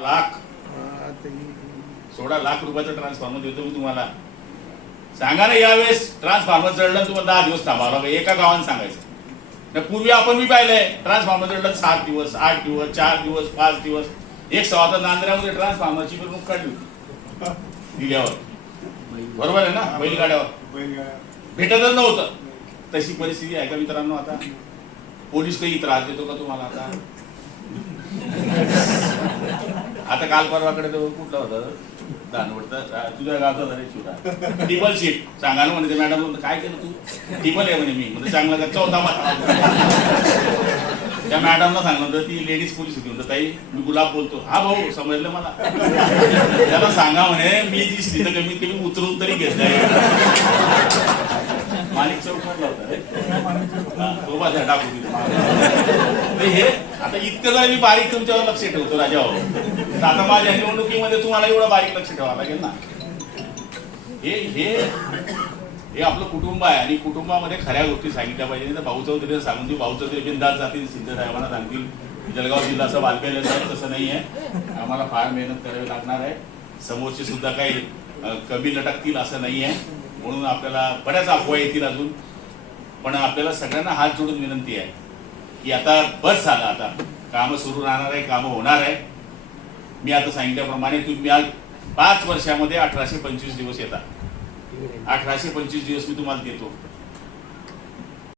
लाख. सोळा लाख रुपयाचं ट्रान्सफॉर्मर देतो मी तुम्हाला. सांगा ना यावेळेस ट्रान्सफॉर्मर जळलं तुम्हाला दहा दिवस थांबावं एका गावाने सांगायचं. पूर्वी आपण मी पाहिलंय ट्रान्सफॉर्मर जळलं सात दिवस आठ दिवस चार दिवस पाच दिवस. एक सव्वा नांदऱ्यामध्ये ट्रान्सफॉर्मरची मिरवणूक काढली होती. दिल्यावर बरोबर आहे ना? बैलगाड्यावर. बैलगाड्या. भेटतच नव्हतं. तशी परिस्थिती आहे का मित्रांनो आता? पोलीस काही त्रास देतो का तुम्हाला आता आता काल परवाकडे तो कुठला होता? दानवडचा तुझ्या गावचा झाले छोटा टिबल शीट सांगा म्हणे मॅडम म्हणतो काय केलं तू? टिबल आहे म्हणे मी. म्हणजे चांगला का? चौथा त्या मॅडमला सांगलं तर ती लेडीज पोलीस होती. म्हणतो ताई मी गुलाब बोलतो. हा भाऊ समजलं मला. त्याला सांगा म्हणे मी जी स्थिती कमीत कमी उतरून तरी घेतलंय माणिक चौकात लावता रे. तो माझा टाकू तिथे. हे आता इतकं जर मी बारीक तुमच्यावर लक्ष ठेवतो राजा भाऊ. तर आता माझ्या निवडणुकीमध्ये तुम्हाला एवढं बारीक लक्ष ठेवावं लागेल ना. हे हे हे आपलं कुटुंब आहे आणि कुटुंबामध्ये खऱ्या गोष्टी सांगितल्या पाहिजे. तर भाऊ चौधरीला सांगून देऊ भाऊ चौधरी बिंदास जातील सिद्ध साहेबांना सांगतील जळगाव जिल्हा असं बालकेलं साहेब तसं नाही आहे. आम्हाला फार मेहनत करावी लागणार आहे. समोरचे सुद्धा काही कमी लटकतील असं नाही आहे. म्हणून आपल्याला बऱ्याच अफवा येतील अजून. पण आपल्याला सगळ्यांना हात जोडून विनंती आहे. की आता बस झालं आता कामं सुरू राहणार आहे कामं होणार आहे. मी आता सांगितल्याप्रमाणे तुम्ही आज पाच वर्षामध्ये अठराशे पंचवीस दिवस येतात अठराशे पंचवीस दिवस मी तुम्हाला देतो.